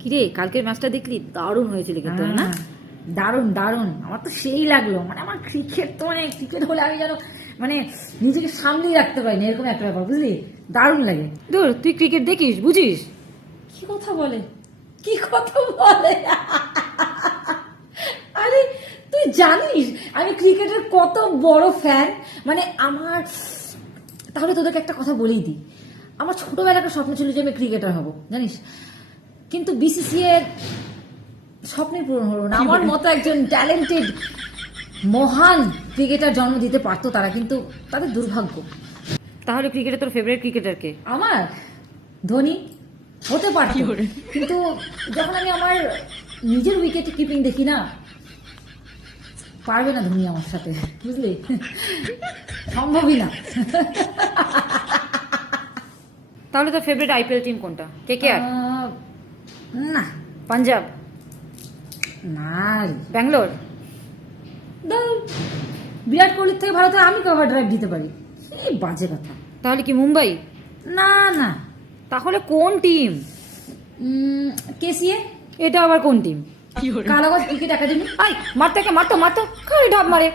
কিরে কালকের ম্যাচটা দেখলি? দারুণ হয়েছিল কিন্তু, না? দারুণ দারুণ, আমার তো সেই লাগলো। মানে আমার ক্রিকেট তো মানে ক্রিকেট হলে আমি যেন মানে নিজেকে সামলেই রাখতে পারি না, এরকম একটা ব্যাপার, বুঝলি? দারুণ লাগে। ধুর, তুই ক্রিকেট দেখিস, বুঝিস? কি কথা বলে, কি কথা বলে! আরে তুই জানিস আমি ক্রিকেটের কত বড় ফ্যান? মানে আমার, তাহলে তোদেরকে একটা কথা বলেই দিই। আমার ছোটবেলাকার স্বপ্ন ছিল যে আমি ক্রিকেটার হব, জানিস। কিন্তু বিসিসি এর স্বপ্নই পূরণ হলো না। আমার মতো একজন ট্যালেন্টেড মহান ক্রিকেটার জন্ম দিতে পারতো তারা, কিন্তু তাদের দুর্ভাগ্য। তাহলে ক্রিকেটে তোর ফেভারিট ক্রিকেটার কে? আমার ধোনি হতে পারতো, কিন্তু যখন আমি আমার নিজের উইকেট কিপিং দেখি না, পারবে না ধোনি আমার সাথে, বুঝলি? সম্ভবই না। তাহলে তোর ফেভারিট আইপিএল টিম কোনটা? কেকেআর? না, পাঞ্জাব? না রে। ব্যাঙ্গালোর? ধুর, বিরাট কোহলির থেকে ভালো তো আমি কভার ড্রাইভ দিতে পারি। এই বাজে কথা। তাহলে কি মুম্বাই? না না, তাহলে কোন টিম? কেসিএ। এটা আবার কোন টিম? কালাবাজ ক্রিকেট একাডেমি। আই মারতে মারতো, খালি ঢাপ মারে।